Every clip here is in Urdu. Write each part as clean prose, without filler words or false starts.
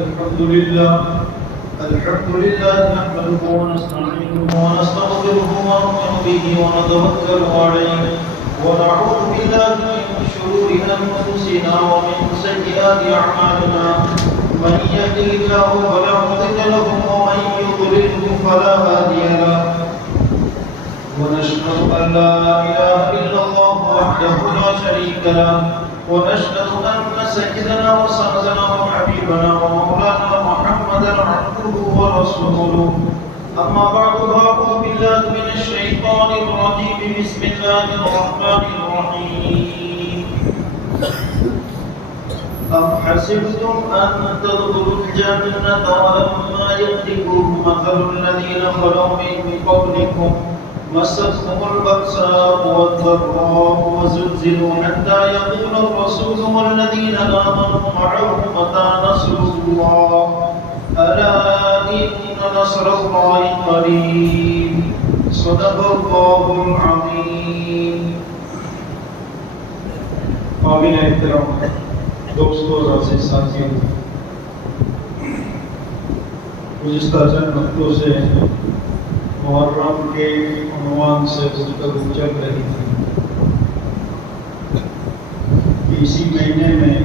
الحمد لله نحمده ونستعينه ونستغفره ونؤمن به ونتوكل عليه ونعوذ بالله من شرور أنفسنا ومن سيئات أعمالنا من يهده الله فلا مضل له ومن يضلله فلا هادي له ونشهد أن لا إله إلا الله وحده لا شريك له ونشهد أن سيدنا وسندنا وحبيبنا ومولانا محمدا عبده ورسوله أما بعد فأعوذ بالله من الشيطان الرجيم بسم الله الرحمن الرحيم أم حسبتم أن تدخلوا الجنة ولما يأتكم مثل الذين خلوا من قبلكم مستهم البأساء والضراء وزلزلوا حتى يقول الرسول والذين آمنوا معه متى نصر الله ألا إن نصر الله قريب صدق الله العظيم. قابل احترام دوستوں اور عزیز ساتھیوں، گزشتہ چند ہفتوں سے محرم کے عنوان سے گفتگو چل رہی تھی کہ اسی مہینے میں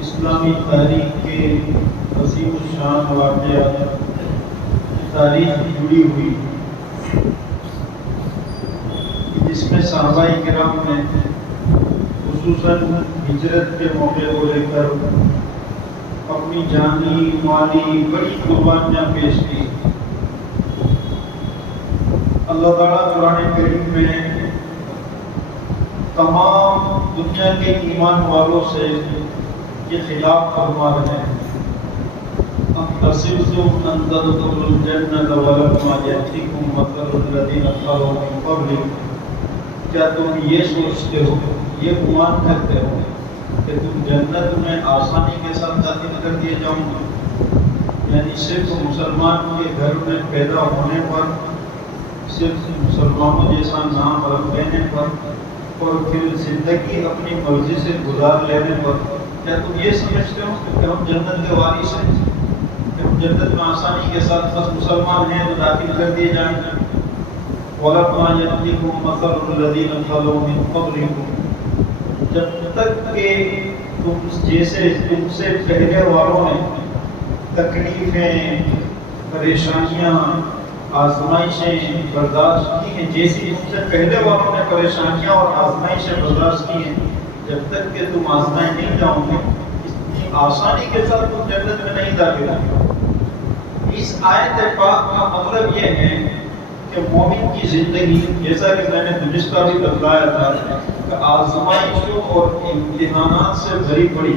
اسلامی تاریخ کے عظیم الشان واقعات تاریخ جڑی ہوئی، جس میں صحابہ کرام نے خصوصاً ہجرت کے موقع کو لے کر اپنی جانی مالی بڑی قربانیاں پیش کی. اللہ تعالیٰ قرآن کریم میں تمام دنیا کے ایمان والوں سے یہ خلاف فرما رہے ہیں. ام حسبتم ان تدخلوا الجنة ولما يأتكم مثل الذين خلوا من قبلكم، کیا تم یہ سوچتے ہو، یہ گمان کرتے ہو کہ تم جنت میں آسانی کے ساتھ داخل کر دیے جاؤ گے؟ یعنی صرف مسلمان کے گھر میں پیدا ہونے پر، صرف مسلمانوں جیسا نام رکھ لینے پر اور پھر زندگی اپنی مرضی سے گزار لینے پر کیا تم یہ سمجھتے ہو کہ ہم جنت کے وارث ہیں، کہ ہم جنت میں آسانی کے ساتھ بس مسلمان ہیں تو داخل کر دیے جائیں گے؟ وَلَمَّا يَأْتِكُم مَّثَلُ الَّذِينَ خَلَوْا مِن قَبْلِكُم، جب تک کہ تم سے پہلے والوں نے تکلیفیں، پریشانیاں، آزمائشیں برداشت کی ہیں، جیسی تم سے پہلے والوں نے پریشانیاں اور آزمائشیں برداشت کی ہیں، جب تک کہ تم آزمائے نہیں جاؤ گے اتنی آسانی کے ساتھ تم جنت میں نہیں داخل ہوں گے. اس آیت پاک کا مطلب یہ ہے کہ مومن کی زندگی، جیسا کہ میں نے گزشتہ بھی بتلایا تھا، کہ آزمائشوں اور امتحانات سے بھری پڑی.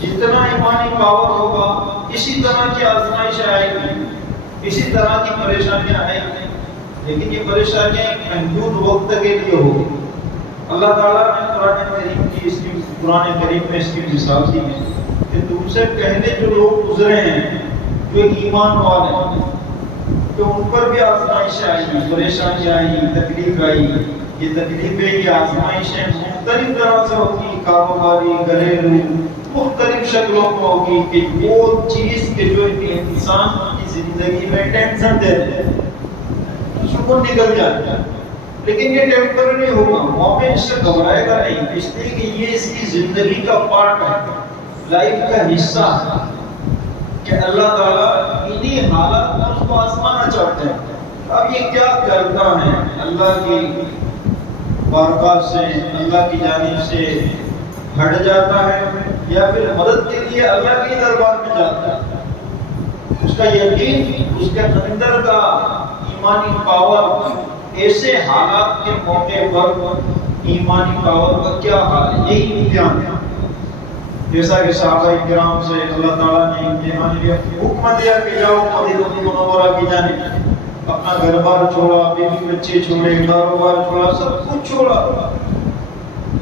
جتنا ایمانی پاور ہوگا اسی طرح کی آزمائشیں آئے گی، اسی طرح کی پریشانیاں آئیں گی، لیکن یہ پریشانیاں ایک محدود وقت کے لیے ہوگی. اللہ تعالیٰ نے قرآن کریم میں اس کی مثال دی ہے کہ تم سے پہلے جو لوگ گزرے ہیں، جو ایمان والے ہیں، تو ان پر بھی آزمائشیں آئی، پریشانیاں آئی، تکلیف آئی. یہ تکلیفیں، یہ آزمائشیں مختلف طرح سے ہوگی، کاروباری، گھریلو، مختلف شکلوں میں ہوگی. کہ وہ چیز کے جو انسان کی زندگی میں ٹینشن دے دے، سکون نکل جاتا ہے، لیکن یہ ٹیمپرری ہوگا. مومن اس سے گھبرائے گا نہیں، اس لیے کہ یہ اس کی زندگی کا پارٹ ہے، لائف کا حصہ ہے، کہ اللہ تعالیٰ انہی حالات میں اس کو آزمانا چاہتے ہیں. اب یہ کیا کرتا ہے؟ اللہ کی بارگاہ سے، اللہ کی جانب سے ہٹ جاتا ہے یا پھر مدد کے لیے اللہ کے دربار میں جاتا ہے. اس کا یقین، اس کے اندر کا ایمانی پاور، ایسے حالات کے موقع پر ایمانی پاور کا کیا حال ہے، یہی امتحان ہے. جیسا کہ صحابہ کرام سے اللہ تعالیٰ نے امتحان لیا، حکم دیا کہ جاؤ مدینہ منورہ کی جانب، اپنا گھر بار چھوڑا، بیوی بچے چھوڑے، کاروبار چھوڑا، سب کچھ چھوڑا.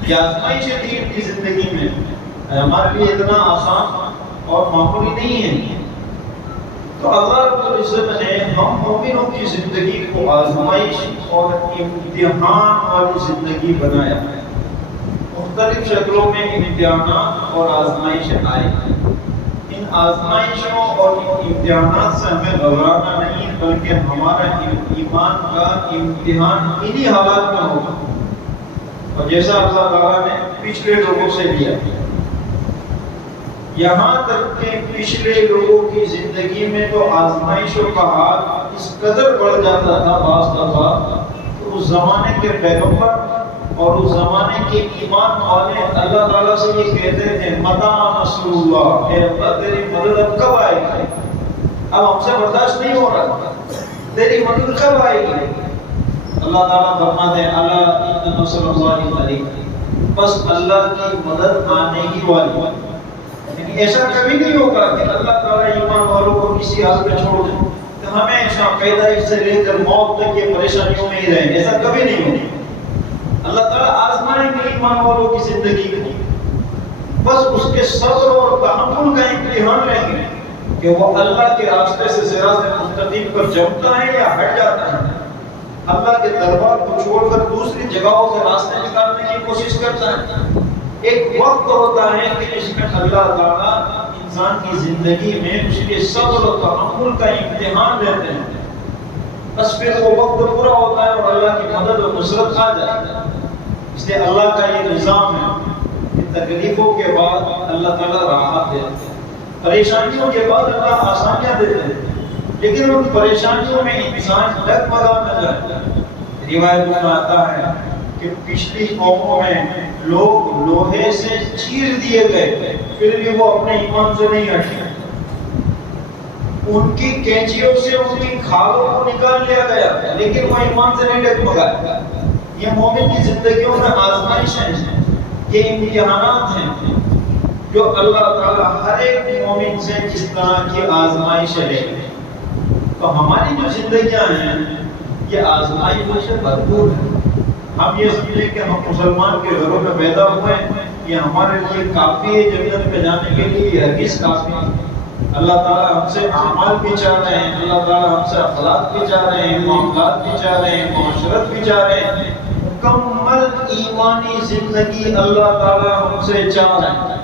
یہ آزمائشیں تھی ان کی زندگی میں، ہمارے لیے اتنا آسان اور معمولی نہیں ہے. تو اللہ رب العزت نے ہم مومنوں کی زندگی کو آزمائش اور امتحان والی زندگی بنایا ہے. مختلف شکلوں میں امتحانات اور آزمائشیں آئے. آزمائشوں اور امتحانات سے ہمیں گھبرانا نہیں، بلکہ ہمارا ایمان کا امتحان انہی حالات میں ہوگا۔ اور جیسا اللہ تعالیٰ نے پچھلے لوگوں سے لیا، یہاں تک کہ پچھلے لوگوں کی زندگی میں تو آزمائشوں کا حال اس قدر بڑھ جاتا تھا بعض دفعہ، تو اس زمانے کے پیغمبر اور اس زمانے کے ایمان والے اللہ تعالیٰ سے یہ کہتے تھے متى نصر اللہ، اے اللہ تیری مدد اب کب آئے گی؟ اب ہم سے برداشت نہیں ہو رہا، تیری مدد کب آئے گی؟ اللہ تعالیٰ فرماتے ہیں اللہ ان نصر اللہ قریب، بس اللہ کی مدد آنے ہی والی ہے۔ لیکن ایسا کبھی نہیں ہوگا کہ اللہ تعالیٰ ایمان والوں کو کسی حال میں چھوڑ دے کہ ہمیشہ پیدائش سے لے کر موت تک یہ پریشانیوں میں ہی رہیں، ایسا کبھی نہیں ہوگا۔ اللہ تعالیٰ آزمائیں گے ایمان والوں کی زندگی کو، بس اس کے صبر اور تحمل کا امتحان لیں گے کہ وہ اللہ کے راستے سے صراط مستقیم پر جمتا ہے یا ہٹ جاتا ہے، اللہ کے دربار کو چھوڑ کر دوسری جگہوں سے راستے نکالنے کی کوشش کرتا ہے۔ ایک وقت ہوتا ہے کہ جس میں اللہ تعالیٰ انسان کی زندگی میں اس کے صبر و تحمل کا امتحان لیتے ہیں، بس پھر وہ وقت پورا ہوتا ہے اور اللہ کی مدد و نصرت آ جاتی ہے۔ اس لیے اللہ کا یہ نظام ہے کہ تکلیفوں کے بعد اللہ تعالیٰ راحت دیتے ہیں، پریشانیوں کے بعد اللہ آسانیاں دیتے ہیں، لیکن ان پریشانیوں میں انسان ڈگمگا نہ جائے۔ روایتوں میں آتا ہے کہ پچھلی قوموں میں لوگ لوہے سے چیر دیے گئے پھر بھی وہ اپنے ایمان سے نہیں ہٹے، ان کی کینچیوں سے ان کی کھالوں کو نکال لیا گیا لیکن وہ ایمان سے نہیں ڈگمگائے۔ یہ مومن کی زندگیوں میں آزمائشیں ہیں، یہ امتحانات ہیں جو اللہ تعالیٰ ہر ایک مومن سے اس طرح کی آزمائشیں لے گئے۔ تو ہماری جو زندگیاں ہیں یہ آزمائشوں سے بھرپور ہیں۔ ہم یہ سمجھیں کہ ہم مسلمان کے گھروں میں پیدا ہوئے ہیں، یہ ہمارے لیے کافی ہے جنت میں جانے کے لیے، یہ ہرگز کافی نہیں۔ اللہ تعالیٰ ہم سے اعمال بھی چاہ رہے ہیں، اللہ تعالیٰ ہم سے اخلاق بھی چاہ رہے ہیں، معاملات بھی چاہ رہے ہیں، معاشرت بھی چاہ رہے ہیں، مکمل ایمانی زندگی اللہ تعالیٰ ہم سے چاہ رہے ہیں۔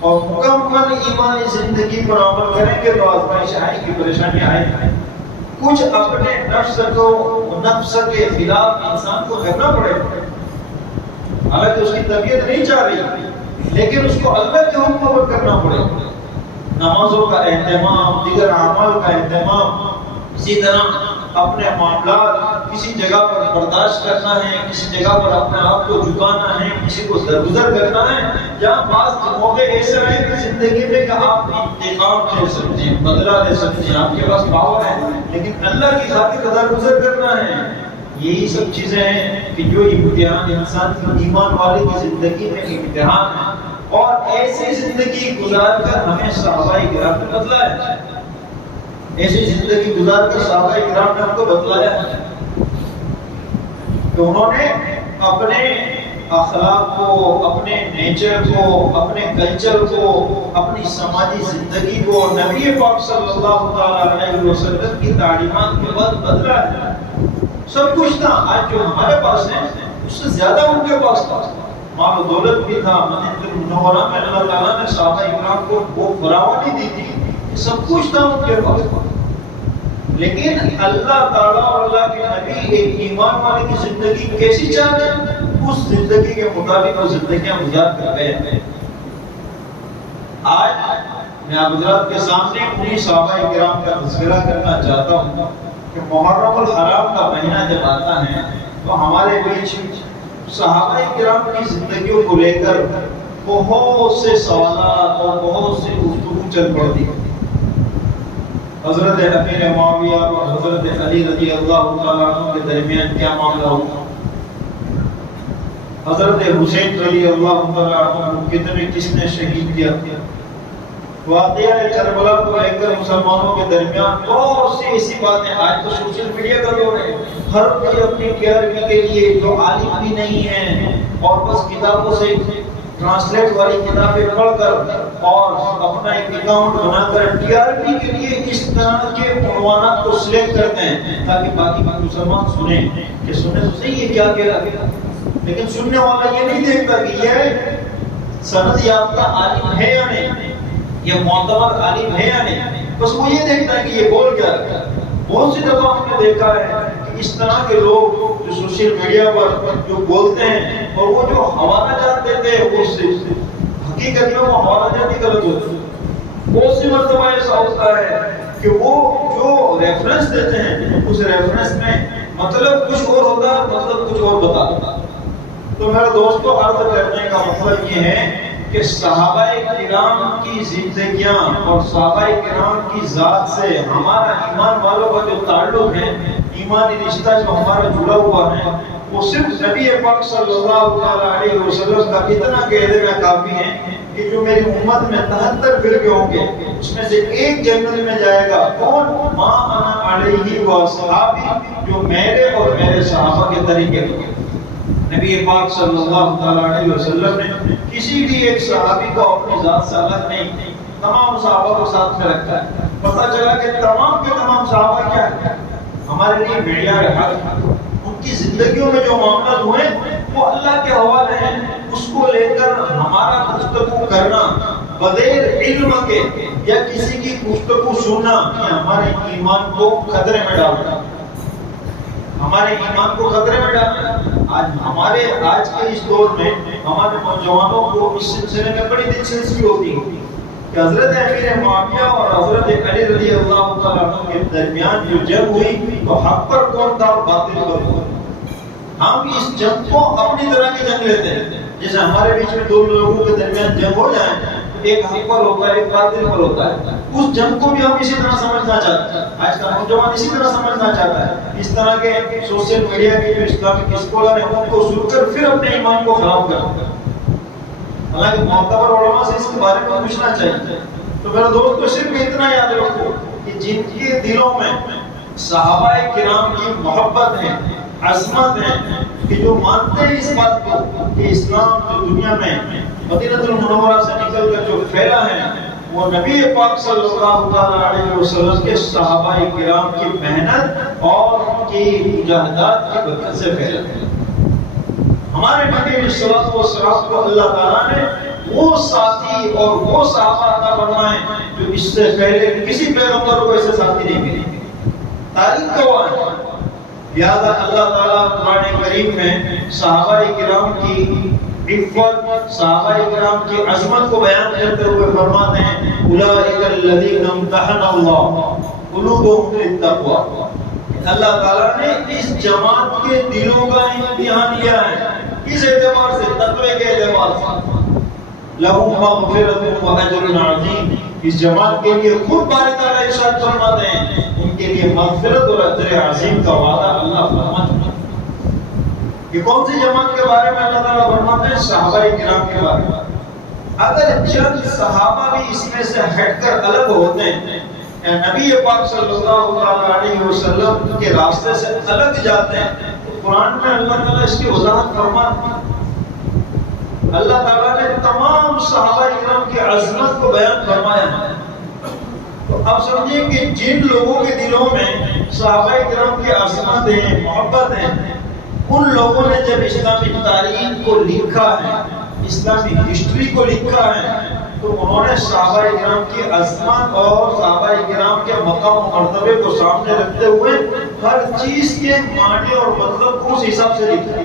اور مکمل ایمانی زندگی پر عمل کریں گے تو آزمائش آئے گی، پریشانی آئے گی، کچھ اپنے نفس کے خلاف انسان کو کرنا پڑے گا، حالانکہ اس کی طبیعت نہیں چاہ رہی لیکن اس کو اللہ کے حکم پر کرنا پڑے گا۔ نمازوں کا اہتمام، دیگر اعمال کا اہتمام، اسی طرح اپنے معاملات کسی جگہ پر برداشت کرنا ہے، کسی جگہ پر اپنے آپ کو جھکانا ہے، کسی کو درگزر کرنا ہے، جہاں بعض موقع ایسے رہے کہ زندگی میں کہ آپ انتقام لے سکتے ہیں، بدلہ لے سکتے ہیں، آپ کے پاس پاور ہے، لیکن اللہ کی خاطر کا درگزر کرنا ہے۔ یہی سب چیزیں ہیں کہ جو امتحان انسان کی ایمان والے کی زندگی میں امتحان ہے، اور ایسی زندگی گزار کر ہمیں صحابہ کرام نے بتلایا، ایسی زندگی گزار کر صحابہ کرام نے ہم کو بتلایا ہے کہ انہوں نے اپنے اخلاق کو، اپنے نیچر کو، اپنے کلچر کو، اپنی سماجی زندگی کو نبی پاک صلی اللہ علیہ وسلم کی تعلیمات کے بعد بدلا ہے۔ سب کچھ تھا، آج جو ہمارے پاس ہے اس سے زیادہ ان کے پاس تھا، مال و دولت بھی تھا۔ مدینہ المنورہ میں اللہ تعالیٰ نے صحابہ اکرام کو وہ فراوانی دی تھی، سب کچھ تھا ان کے پاس، لیکن اللہ تعالیٰ اور اللہ کے نبی ایک ایمان والے کی زندگی کیسی چاہتے ہیں، اس زندگی کے مطابق وہ زندگیاں گزار کر گئے ہیں۔ آج میں آپ حضرات کے سامنے انہی صحابہ کرام کا تذکرہ کرنا چاہتا ہوں کہ محرم الحرام کا مہینہ جب آتا ہے تو ہمارے بیچ صحابہ کرام کی زندگیوں کو لے کر بہت سے سوالات اور بہت سی گفتگو چل پڑتی ہے۔ حضرت امیر معاویہ اور حضرت علی رضی اللہ تعالیٰ عنہ کے درمیان کیا معاملہ ہوا، حضرت حسین رضی اللہ تعالیٰ عنہ کتنے کس نے شہید کیا، واقعہ کربلا کو لے کر مسلمانوں کے درمیان بہت سی ایسی باتیں۔ آج تو سوشل میڈیا کا دور ہے، ہر کوئی اپنی ٹیآرپی کے لیے، جو عالم بھی نہیں ہے اور بس کتابوں سے ٹرانسلیٹ والی کتابیں پڑھ کر اور اپنا ایک اکاؤنٹ بنا کر ٹی آر پی کے لیے اس طرح کے عنوانات کو سلیکٹ کرتے ہیں تاکہ باقی مسلمان سنیں کہ سنیں تو صحیح ہے کیا کہہ رہا ہے، لیکن سننے والا یہ نہیں دیکھتا کہ یہ سند یافتہ عالم ہے یا نہیں، یہ معتبر عالم ہے یا نہیں، بس وہ یہ دیکھتا ہے کہ یہ بول کیا رہا ہے۔ بہت سی دفعہ ہم نے دیکھا ہے کہ اس طرح کے لوگ جو سوشل میڈیا پر جو بولتے ہیں اور وہ جو حوالہ جات دیتے ہیں، وہ حقیقت میں وہ حوالہ جات ہی غلط ہوتے ہیں۔ بہت سی مرتبہ ایسا ہوتا ہے کہ وہ جو ریفرنس دیتے ہیں اس ریفرنس میں مطلب کچھ اور ہوتا ہے، مطلب کچھ اور بتاتا ہے۔ تو میرے دوستو، عرض کرنے کا مطلب یہ ہے کہ صحابہ کرام کی زندگیاں اور صحابہ کرام کی ذات سے ہمارا ایمان والوں کا جو تعلق ہے، ایمانی رشتہ جو ہمارا جڑا ہوا ہے، وہ صرف نبی پاک صلی اللہ علیہ وسلم کا اتنا کہہ دینا کافی ہے کہ جو میری امت میں 73 فرقے ہوں گے، اس میں سے ایک جنت میں جائے گا۔ کون؟ ما انا علیہ واصحابی، جو میرے اور میرے صحابہ کے طریقے ہیں۔ نبی پاک صلی اللہ علیہ وسلم نے کسی بھی ایک صحابی کو اپنی ذات سے الگ نہیں، تمام صحابہ کو ساتھ میں رکھا ہے۔ پتہ چلا کہ تمام کے تمام صحابہ کیا ہے؟ ہمارے لیے معیار حق، ان کی زندگیوں میں جو معاملات ہوئے وہ اللہ کے حوالے ہیں۔ اس کو لے کر ہمارا گفتگو کرنا بغیر علم کے یا کسی کی گفتگو سننا یہ ہمارے ایمان کو خطرے میں ڈالتا، ہمارے ایمان کو خطرے میں ڈالتا۔ آج کے اس دور میں ہمارے نوجوانوں کو اس سلسلے میں بڑی دلچسپی ہوتی ہے کہ حضرت امیر معاویہ اور حضرت علی رضی اللہ تعالیٰ عنہ کے درمیان جو جنگ ہوئی تو حق پر کون تھا اور باطل پر کون؟ ہم اس جنگ کو اپنی طرح کی جنگ لیتے ہیں، جیسے ہمارے بیچ میں دو لوگوں کے درمیان جنگ ہو جائے، ایک حق پر ہوتا ہے ایک باطل پر ہوتا ہے، اس جنگ کو بھی ہم اسی طرح سمجھنا چاہتے ہیں۔ آج کا نوجوان اسی طرح سمجھنا چاہتا ہے۔ اس طرح کے سوشل میڈیا کے جو اسلامک اسکولر ہیں ان کو سن کر پھر اپنے ایمان کو خراب کرتے ہیں۔ حالانکہ معتبر علماء سے اس کے بارے میں پوچھنا چاہیے۔ تو میرا دوستو، صرف اتنا یاد رکھو کہ جن کے دلوں میں صحابہ کرام کی محبت ہے، عظمت ہے، کہ جو مانتے ہیں اس بات کو کہ اسلام جو دنیا میں مدینہ المنورہ سے نکل کر جو پھیلا ہے وہ نبی پاک صلی اللہ علیہ وسلم کے صحابہ کرام کی محنت اور ان کی مجاہدات کی برکت سے پھیلا ہے۔ ہمارے نبی صلی اللہ علیہ وسلم کو اللہ تعالیٰ نے وہ ساتھی اور وہ صحابہ عطا فرمائے جو اس سے پہلے کسی پیغمبر کو ایسے ساتھی نہیں ملے۔ تاریخ گواہ ہے۔ لہذا اللہ تعالیٰ قرآن کریم میں صحابہ کرام کی عفت، صحابہ کرام کی عظمت کو بیان کرتے ہوئے فرماتے ہیں اولئک الذین امتحن اللہ قلوبهم للتقوی۔ اللہ تعالیٰ نے اس جماعت کے دلوں کا امتحان لیا ہے، کس اعتبار سے؟ تقوی کے اعتبار سے۔ لہم مغفرۃ واجر عظیم، اس جماعت کے لیے خود باری تعالیٰ ارشاد فرماتے ہیں ان کے لیے مغفرت اور اجر عظیم کا وعدہ اللہ فرما چکا ہے۔ یہ کون سی جماعت کے بارے میں اللہ تعالیٰ فرماتے ہیں؟ صحابہ کرام کے بارے میں۔ اگر چند صحابہ بھی اس میں سے ہٹ کر الگ ہوتے ہیں، نبی پاک صلی اللہ علیہ وسلم کے راستے سے الگ جاتے ہیں، تو قرآن میں اللہ تعالیٰ اس کی وضاحت فرماتے ہیں۔ اللہ تعالیٰ نے تمام صحابہ کرام کی عظمت کو بیان فرمایا ہے۔ تو اب سمجھیں کہ جن لوگوں کے دلوں میں صحابہ کرام کی عظمت ہے، محبت ہے، ان لوگوں نے جب اسلامی تاریخ کو لکھا ہے، اسلامی ہسٹری کو لکھا ہے، تو انہوں نے صحابہ کرام کی عظمت اور صحابہ کرام کے مقام و مرتبے کو سامنے رکھتے ہوئے ہر چیز کے معنی اور مطلب کو اس حساب سے لکھا ہے۔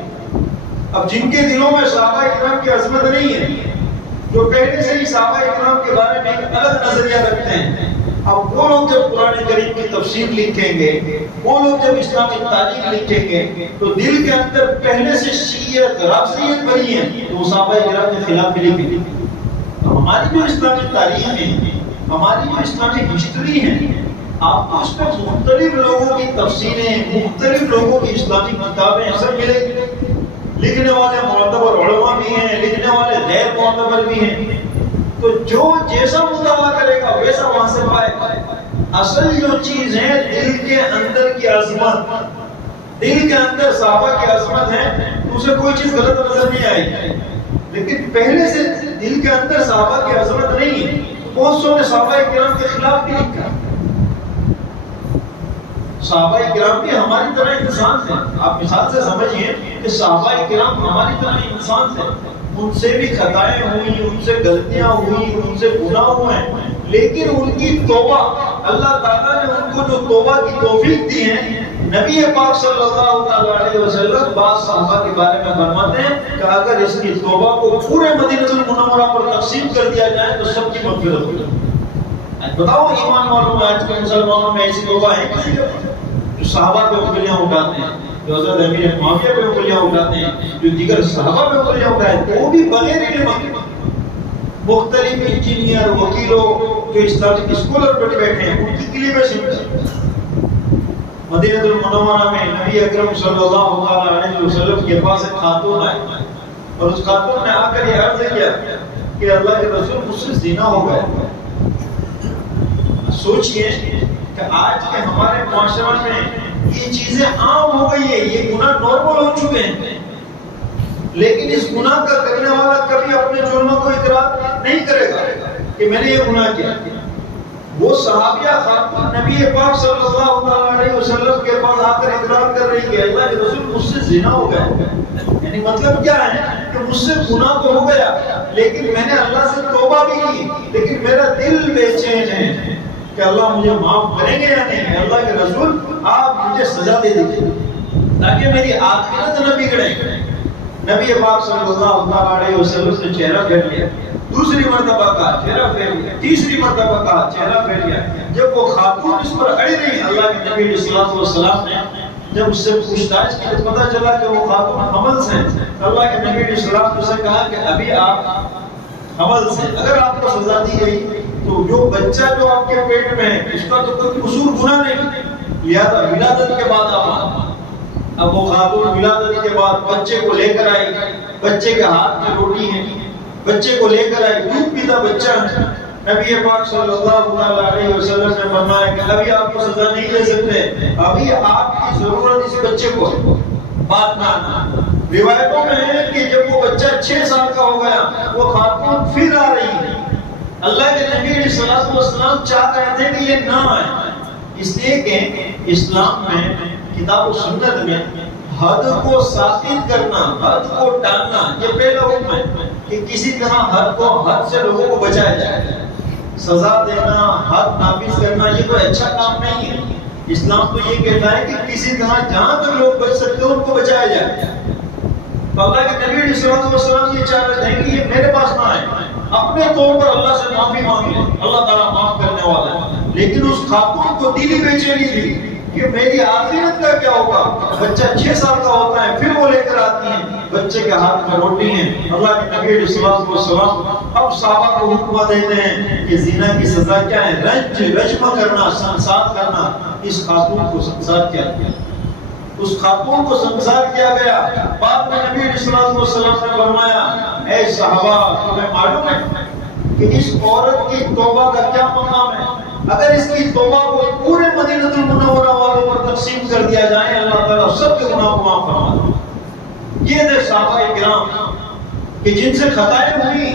اب جن کے دلوں میں صحابہ کرام کی عظمت نہیں ہے، جو پہلے سے ہی صحابہ کرام کے بارے میں ایک الگ نظریہ رکھتے ہیں، اب وہ لوگ جب قرآن کریم کی تفسیر لکھیں گے، وہ لوگ جب اسلامی تاریخ لکھیں گے، تو دل کے اندر پہلے سے شیعت رافضیت بھری ہے، تو صحابہ کرام کے خلاف بھی لکھیں گے۔ ہماری جو اسلامی تاریخ ہے، ہماری جو اسلامی ہسٹری ہے، آپ کو اس پر مختلف لوگوں کی تفسیریں، مختلف لوگوں کی اسلامی کتابیں سب ملے گی۔ لکھنے والے معتبر علماء بھی ہیں، لکھنے والے غیر معتبر بھی ہیں، تو جو جیسا مطالعہ کرے گا ویسا وہاں سے پائے گا۔ اصل جو چیز ہے دل کے اندر کی عظمت، دل کے اندر صحابہ کی عظمت ہے، اسے کوئی چیز غلط نظر نہیں آئے گی۔ لیکن پہلے سے دل کے اندر صحابہ کی عظمت نہیں ہے، بہت سو نے صحابہ کرام کے خلاف بھی لکھا۔ صحابہ کرام بھی ہماری طرح انسان تھے۔ آپ مثال سے سمجھیے کہ صحابہ کرام ہماری طرح انسان تھے، ان سے بھی خطائیں ہوئی، ان سے غلطیاں ہوئی، ان سے گناہ ہوئے ہیں، لیکن ان کی توبہ، اللہ تعالیٰ نے ان کو جو توبہ کی توفیق دی ہے، نبی پاک صلی اللہ علیہ وسلم بعض صحابہ کے بارے میں فرماتے ہیں کہ اگر اس کی توبہ کو پورے مدینہ المنورہ پر تقسیم کر دیا جائے تو سب کی مغفرت ہو جائے۔ بتاؤ ایمان والوں، آج کے مسلمانوں میں ایسی توبہ ہے کسی کا جو صحابہ پہ انگلیاں اٹھاتے ہیں، جو حضرت امیر معاویہ پہ انگلیاں اٹھاتے ہیں، جو دیگر صحابہ پہ انگلیاں اٹھاتے ہیں، وہ بھی بغیر علم کے مختلف انجینئر، وکیلوں جو اسلامک اسکولر پر بیٹھے ہیں، ان کی کلمیں سنتے مدینہ المنورہ میں نبی اکرم صلی اللہ علیہ وسلم کے پاس ایک خاتون آئی اور اس خاتون نے آ کر یہ عرض کیا کہ اللہ کے رسول مجھ سے زنا ہو گیا۔ سوچئے کہ آج کے ہمارے معاشرے میں یہ چیزیں عام ہو گئی ہے، یہ گناہ نارمل ہو چکے ہیں، لیکن اس گناہ کا کرنے والا کبھی اپنے جرموں کو اقرار نہیں کرے گا کہ میں نے یہ گناہ کیا۔ وہ صحابیہ خاتون نبی پاک صلی اللہ علیہ وسلم کے پاس آ کر اقرار کر رہی کہ اللہ کے رسول مجھ سے زنا ہو گیا، یعنی مطلب کیا ہے کہ مجھ سے گناہ تو ہو گیا لیکن میں نے اللہ سے توبہ بھی کی، لیکن میرا دل بے چین ہے کہ اللہ مجھے معاف کریں گے یا نہیں۔ اللہ کے رسول آپ مجھے سزا دے دیجیے تاکہ میری آخرت نہ بگڑے۔ نبی پاک صلی اللہ علیہ وسلم نے چہرہ پھیر لیا، دوسری مرتبہ کہا چہرہ پھیر لیا، تیسری مرتبہ کہا چہرہ پھیر لیا۔ جب وہ خاتون اس پر اڑی رہی، اللہ کے نبی علیہ الصلوۃ والسلام نے جب اس سے پوچھتاچھ کی تو پتہ چلا کہ وہ خاتون حمل سے، اللہ کے نبی علیہ الصلوۃ سے کہا کہ ابھی آپ حمل سے، اگر آپ کو سزا دی گئی تو جو بچہ جو آپ کے پیٹ میں ہے اس کا تو کوئی قصور گناہ نہیں، لہذا ولادت کے بعد آپ اب وہ خاتون ولادت کے بعد بچے کو لے کر آئی، بچے کے ہاتھ میں روٹی ہے، بچے کو لے کر آئی، دودھ پیتا بچہ ہے۔ نبی پاک صلی اللہ علیہ وسلم نے فرمایا کہ ابھی آپ کو سزا نہیں دے سکتے، ابھی آپ کی ضرورت اس بچے کو ہے۔ بات ماننا، روایتوں میں ہے کہ جب وہ بچہ 6 سال کا ہو گیا وہ خاتون پھر آ رہی ہے۔ اللہ کے نبی علیہ الصلوۃ والسلام چاہ رہے تھے کہ یہ نہ آئے، اس لیے کہ اسلام میں کتاب و سنت میں حد کو ثابت کرنا، حد کو ٹالنا یہ پہلا حکم ہے کہ کسی طرح حد سے لوگوں کو بچایا جائے۔ سزا دینا، حد نافذ کرنا یہ کوئی اچھا کام نہیں ہے۔ اسلام تو یہ کہتا ہے کہ کسی طرح جہاں تک لوگ بچ سکتے ہیں ان کو بچایا جائے۔ اللہ کے نبی علیہ الصلوۃ والسلام یہ چاہ رہے تھے کہ یہ میرے پاس نہ آئے، اپنے طور پر اللہ سے معافی مانگ لیں، اللہ تعالیٰ معاف کرنے والا ہے۔ لیکن اس خاتون کو دلی بے چینی تھی کہ میری آخرت کا کیا ہوگا۔ بچہ 6 سال کا ہوتا ہے پھر وہ لے کر آتی ہیں، بچے کے ہاتھ میں روٹی ہے۔ اللہ کے نبی علیہ الصلوۃ والسلام اب صحابہ کو حکم دیتے ہیں کہ زنا کی سزا کیا ہے، رجم کرنا، سنسار کرنا۔ اس خاتون کو سنسار کیا گیا، اس خاتون کو سنسار کیا گیا۔ بعد میں نبی علیہ الصلوۃ والسلام نے فرمایا اے صحابہ تمہیں معلوم ہے کہ اس عورت کی توبہ کا کیا مقام ہے؟ اگر اس کی توبہ کو پورے مدینہ المنورہ والوں پر تقسیم کر دیا جائے اللہ تعالیٰ سب کے گناہ کو معاف فرما دے۔ یہ تھے صحابہ کرام کہ جن سے خطائیں ہوئی،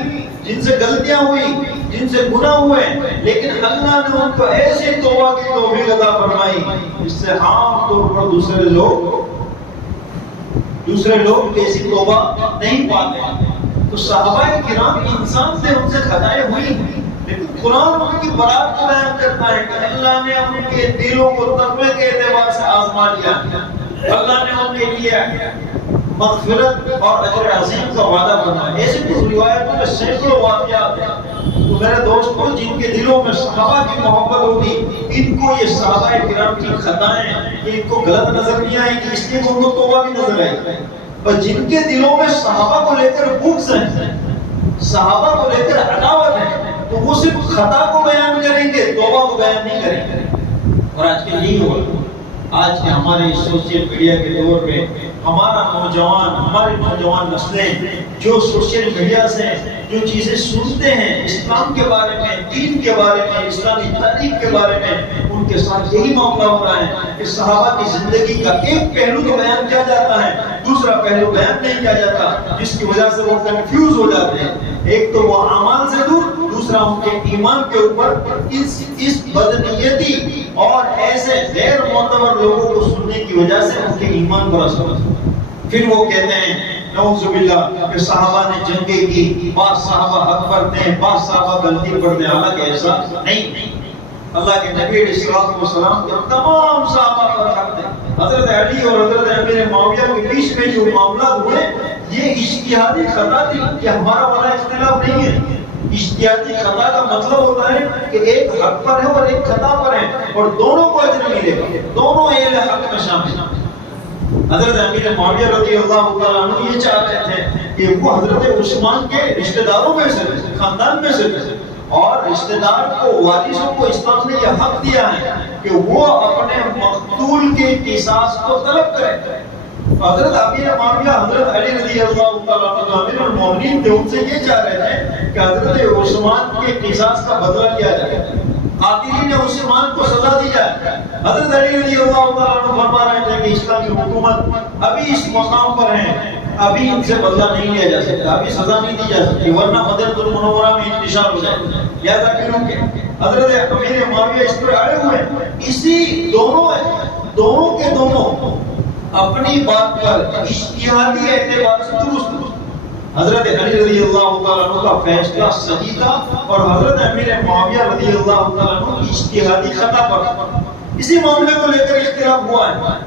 جن سے غلطیاں ہوئی، جن سے گناہ ہوئے، لیکن اللہ نے ان کو ایسی توبہ کی توفیق عطا فرمائی جس سے عام طور پر دوسرے لوگ ایسی توبہ نہیں پاتے۔ تو صحابہ کرام انسان سے ان سے خطائیں ہوئی، لیکن قرآن ان کی برات کو بیان کرتا ہے کہ اللہ نے ان کے دلوں کو تقوی کے اعتبار سے آزما لیا، اللہ نے ان کے لیے مغفرت اور اجر عظیم کا وعدہ فرمایا۔ ایسے تو روایتوں میں سینکڑوں واقعات ہیں۔ تو میرے دوستوں جن کے دلوں میں صحابہ کی محبت ہوگی، ان کو یہ صحابہ کرام کی خطائیں ان کو غلط نظر نہیں آئیں گی، اس لیے ان کو توبہ بھی نظر آئے گی۔ اور جن کے دلوں میں صحابہ کو لے کر بغض ہے، صحابہ کو لے کر عداوت ہے، تو وہ صرف خطا کو بیان کریں گے، توبہ کو بیان نہیں کریں گے۔ اور آج کے نہیں ہوا، آج کے ہمارے سوشل میڈیا کے دور میں ہماری نوجوان نسلیں جو سوشل میڈیا سے جو چیزیں سنتے ہیں اسلام کے بارے میں، دین کے بارے میں، اسلامی تاریخ کے بارے میں، ان کے ساتھ یہی معاملہ ہو رہا ہے کہ صحابہ کی زندگی کا ایک پہلو تو بیان کیا جاتا ہے، دوسرا پہلو بیان نہیں کیا جاتا، جس کی وجہ سے وہ کنفیوز ہو جاتے ہیں۔ ایک تو وہ اعمال سے دور، دوسرا ان کے ایمان کے اوپر اس بدنیتی اور ایسے غیر معتبر لوگوں کو سننے کی وجہ سے ان کے ایمان پر اثر ہوتا ہے۔ پھر وہ کہتے ہیں نعوذ باللہ کہ صحابہ نے جنگیں کی، بعض صحابہ حق پڑھتے ہیں، بعض صحابہ غلطی پڑھتے ہیں، حالانکہ ایسا نہیں۔ اللہ کے نبی علیہ الصلوۃ والسلام کے تمام صحابہ پر حق تھے۔ حضرت علی اور حضرت امیر معاویہ کے بیچ میں جو معاملات ہوئے یہ اجتہادی خطا تھی، یہ ہمارا والا اختلاف نہیں ہے۔ اجتہادی خطا کا مطلب ہوتا ہے کہ ایک حق پر ہے اور ایک خطا پر ہے اور دونوں کو اجر ملے گا، دونوں اہل حق میں شامل ہیں۔ حضرت امیر معاویہ رضی اللہ تعالیٰ عنہ یہ چاہ رہے تھے کہ وہ حضرت عثمان کے رشتہ داروں میں سے خاندان میں سے اور رشتہ دار کو وارثوں کو اسلام نے یہ حق دیا ہے کہ وہ اپنے مقتول کے قصاص کو طلب کریں۔ حضرت امیر معاویہ حضرت علی رضی اللہ تعالیٰ عنہ امیر المومنین تھے، ان سے یہ چاہ رہے تھے کہ حضرت عثمان کے قصاص کا بدلہ لیا جائے، قاتلین عثمان کو سزا دی جائے۔ حضرت علی رضی اللہ تعالیٰ عنہ فرما رہے تھے کہ اسلامی حکومت ابھی اس مقام پر ہے، ابھی ان سے بدلہ نہیں لیا جا سکتا، ابھی سزا نہیں دی جا سکتی، ورنہ مدینہ المنورہ میں انتشار ہو جائے گا، لہذا پھر کے حضرت امیر معاویہ اس پر اڑے ہوئے۔ اسی دونوں کے دونوں اپنی بات پر اجتہادی اعتبار سے درست۔ حضرت علی رضی اللہ تعالیٰ عنہ کا فیصلہ صحیح تھا اور حضرت امیر معاویہ رضی اللہ تعالیٰ عنہ اجتہادی خطا پر۔ اسی معاملے کو لے کر اختلاف ہوا ہے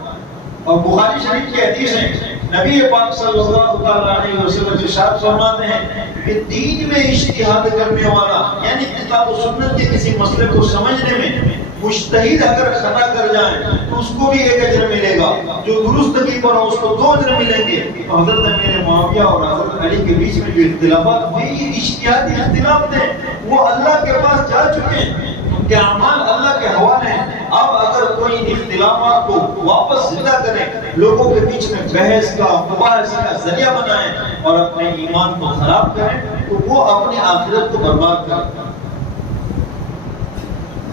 اور بخاری شریف کی حدیث ہے، نبی پاک صلی اللہ علیہ وسلم ارشاد فرماتے ہیں کہ دین میں اجتہاد کرنے والا یعنی کتاب و سنت کے کسی مسئلے کو سمجھنے میں مجتہد اگر خطا کر جائے تو اس کو بھی ایک اجر ملے گا، جو درستگی پر ہو اس کو 2 اجر ملیں گے۔ تو حضرت امیر معاویہ اور حضرت علی کے بیچ میں جو اختلافات ہوئے یہ اجتہادی اختلاف تھے، وہ اللہ کے پاس جا چکے ہیں، ان کے اعمال اللہ کے حوالے ہیں۔ اب اگر کوئی اختلافات کو واپس زندہ کرے، لوگوں کے بیچ میں بحث کا مباحثہ کا ذریعہ بنائیں اور اپنے ایمان کو خراب کریں تو وہ اپنی آخرت کو برباد کریں۔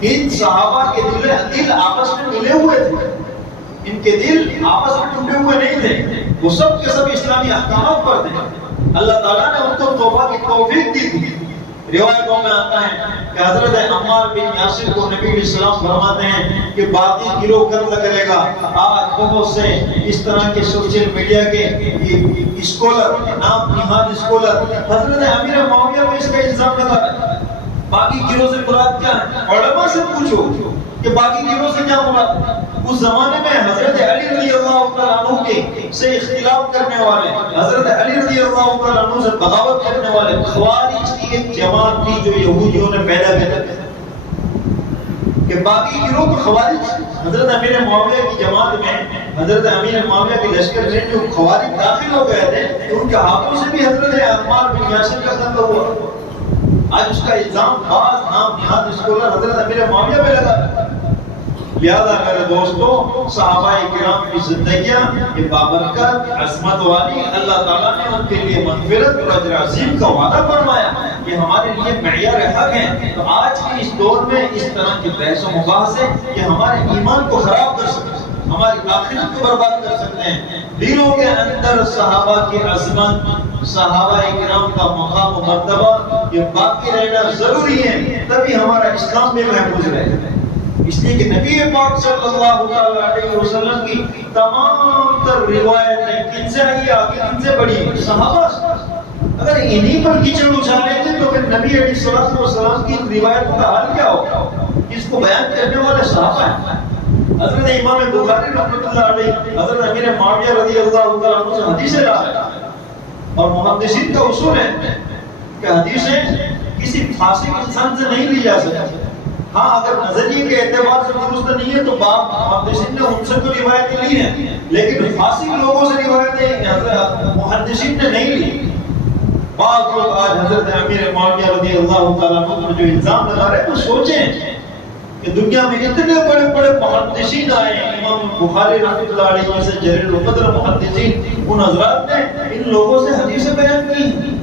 ان صحابہ کے دل آپس میں ملے ہوئے تھے، ان کے دل آپس میں ٹوٹے ہوئے نہیں تھے، وہ سب کے سب اسلامی احکامات پر تھے۔ اللہ تعالیٰ نے ان کو توبہ کی توفیق دی تھی۔ روایتوں میں آتا ہے کہ حضرت عمار بن یاسر کو نبی علیہ السلام فرماتے ہیں کہ باقی گروہ قتل کرے گا۔ آج بہت سے اس طرح کے سوشل میڈیا کے اسکولر، نام نہاد اسکولر حضرت امیر معاویہ میں اس کا الزام لگا رہے ہیں۔ باقی گروہ سے مراد کیا ہے؟ علماء سے پوچھو کہ باقی گروہ سے کیا مراد ہے۔ اس زمانے میں حضرت علی رضی اللہ تعالیٰ عنہ کے سے اختلاف کرنے والے، حضرت علی رضی اللہ تعالیٰ عنہ سے بغاوت کرنے والے خوارج کی ایک جماعت تھی جو یہودیوں نے پیدا کی کہ باقی گروہ کو خوارج حضرت امیر معاویہ کی جماعت میں، حضرت امیر معاویہ کے لشکر میں جو خوارج داخل ہو گئے تھے ان کے ہاتھوں سے بھی حضرت عمار بن یاسر کا قتل ہوا۔ آج اس کا الزام بعض نام نہاد اسکولر حضرت امیر معاویہ پہ لگا ہے۔ لہذا میرے دوستو، صحابہ کرام کی زندگیاں یہ بابرکت عظمت والی، اللہ تعالیٰ نے ان کے لیے مغفرت اور اجر عظیم کا وعدہ فرمایا، یہ ہمارے لیے معیار حق ہے۔ تو آج کے اس دور میں اس طرح کے بحث و مباحثے یہ ہمارے ایمان کو خراب کر سکتے ہیں، ہماری آخرت کو برباد کر سکتے ہیں۔ دلوں کے اندر صحابہ کی عظمت، صحابہ کرام کا مقام و مرتبہ یہ باقی رہنا ضروری ہے، تبھی ہمارا اسلام بھی محفوظ رہے گا۔ اس لیے کہ نبی پاک صلی اللہ علیہ وسلم کی تمام تر روایتیں کن سے آئی آگے کن سے بڑھی؟ صحابہ سے۔ اگر انہی پر کیچڑ اچھالیں گے تو پھر نبی علیہ الصلوۃ والسلام کی روایتوں کا حال کیا ہوگا؟ اس کو بیان کرنے والے صحابہ ہیں۔ حضرت امام بخاری رحمۃ اللہ علیہ حضرت امیر معاویہ رضی اللہ تعالیٰ عنہ سے حدیثیں لا رہے ہیں اور محدثین کا اصول ہے کہ حدیثیں کسی فاسق انسان سے نہیں لی جا سکتی۔ ہاں اگر نظریے کے اعتبار سے درست نہیں ہے تو باپ محدثین نے ان سے تو روایتیں لی ہیں، لیکن فاسق لوگوں سے روایتیں محدثین نے نہیں لی۔ بعض لوگ آج حضرت امیر معاویہ رضی اللہ تعالیٰ عنہ پر جو الزام لگا رہے ہیں تو سوچیں کہ دنیا میں اتنے بڑے بڑے محدثین آئے ہیں، امام بخاری رحمۃ اللہ علیہ جیسے جلیل القدر محدثین، ان حضرات نے ان لوگوں سے حدیثیں بیان کی۔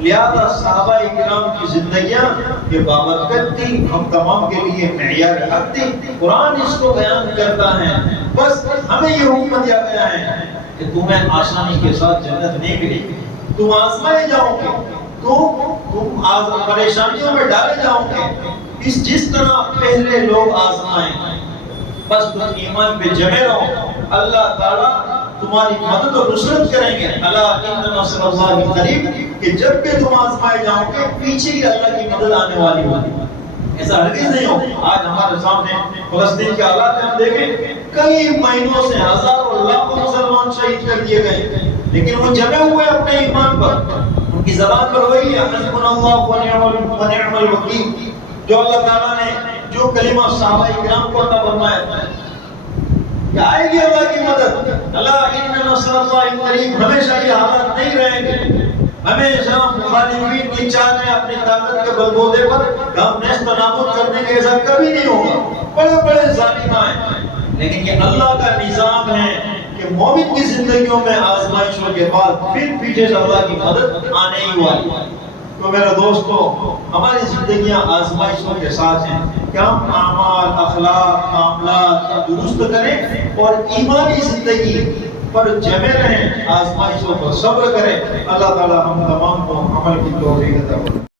لہذا صحابہ کرام کی زندگیاں یہ بابرکت تھی، ہم تمام کے لیے معیار حق تھی۔ قرآن اس کو بیان کرتا ہے، بس ہمیں یہ حکم دیا گیا ہے کہ تمہیں آسانی کے ساتھ جنت نہیں ملے گی، تم آزمائے جاؤ گے، تم پریشانیوں میں ڈالے جاؤ گے، جس طرح پہلے لوگ آزمائیں، بس تم ایمان پہ جمے رہو، اللہ تعالیٰ تمہاری مدد اور نصرت کریں گے. الا ان نصر اللہ قریب، کہ جب بھی تم آزمائے جاؤ گے پیچھے ہی اللہ کی مدد آنے والی ہوگی. ایسا ہرگز نہیں ہو. آج ہمارے سامنے فلسطین کے حالات ہم دیکھیں، کئی مہینوں سے ہزاروں لاکھوں مسلمان شہید کر دیے گئے، لیکن وہ جمے ہوئے اپنے ایمان پر. ان کی زبان پر وہی ہے حسبنا اللہ ونعم الوکیل، جو اللہ تعالیٰ نے جو کلمہ صحابہ کرام کو عطا فرمایا تھا کہ آئے گی اللہ کی مدد. اللہ ان نصر اللہ قریب. ہمیشہ یہ حالات نہیں رہیں گے. ہمیشہ مخالفین کی چال میں اپنی طاقت کے بلبوتے پر ہم نیست و نابود کرنے کے ایسا کبھی نہیں ہوگا. بڑے بڑے ظالم ہیں، لیکن یہ اللہ کا نظام ہے کہ مومن کی زندگیوں میں آزمائشوں کے بعد پھر پیچھے سے اللہ کی مدد آنے ہی والی. تو میرے دوستو، ہماری زندگیاں آزمائشوں کے ساتھ ہیں کہ ہم اعمال، اخلاق، معاملات درست کریں اور ایمانی زندگی پر جمے رہیں، آزمائشوں پر صبر کریں. اللہ تعالی ہم تمام کو عمل کی توفیق عطا فرمائے.